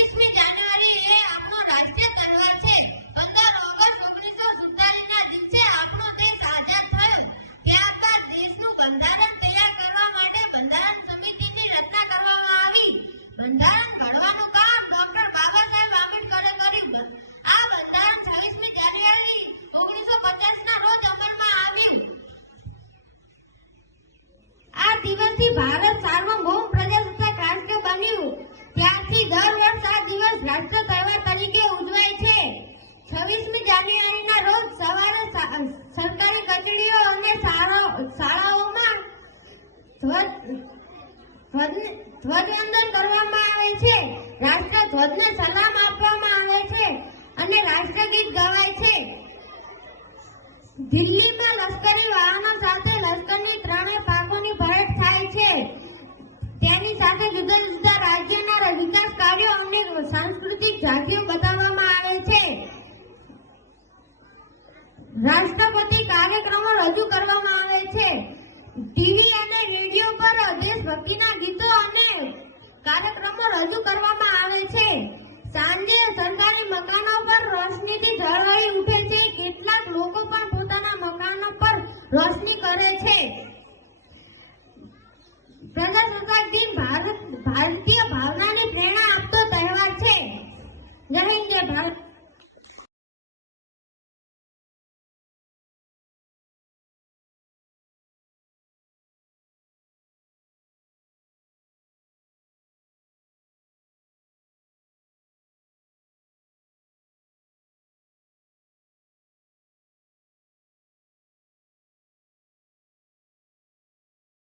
છવ્વીસમી જાન્યુઆરી એ આપણો રાષ્ટ્રીય તહેવાર છે. પંદર ઓગસ્ટ ઓગણીસો સુડતાલીસ ના દિવસે આપણો દેશ આઝાદ થયો. ત્યારબાદ દેશનું બંધારણ તૈયાર કરવા માટે બંધારણ સમિતિની રચના કરવામાં આવી. બંધારણ ઘડવાનું કામ ડોક્ટર બાબા સાહેબ આંબેડકરે કર્યું આ બંધારણ છવ્વીસમી જાન્યુઆરી ઓગણીસો પચાસ ના રોજ અમલમાં આવ્યું. આ દિવસથી ભારત જાન્યુઆરીના રોજ સવારે સરકારી કચેરીઓ અને શાળાઓમાં ધ્વજ ધ્વજ- ધ્વજવંદન કરવામાં આવે છે. રાષ્ટ્ર ધ્વજને સલામ આપવામાં આવે છે અને રાષ્ટ્રગીત ગવાય છે. દિલ્હીમાં લશ્કરી વાહનો સાથે લશ્કરની ત્રણેય પાકોની પરેડ થાય છે. તેની સાથે જુદા જુદા રાજ્યના વિકાસ કાર્યો રાષ્ટ્રપતિ કાર્યક્રમો રજૂ કરવામાં આવે છે. ટીવી અને રેડિયો પર દેશભક્તિના ગીતો અને કાર્યક્રમો રજૂ કરવામાં આવે છે. સાંજે સરકારી મકાનો પર રોશનીથી ઝળહળી ઉઠે છે. કેટલાક લોકો પણ પોતાના મકાનો પર રોશની કરે છે.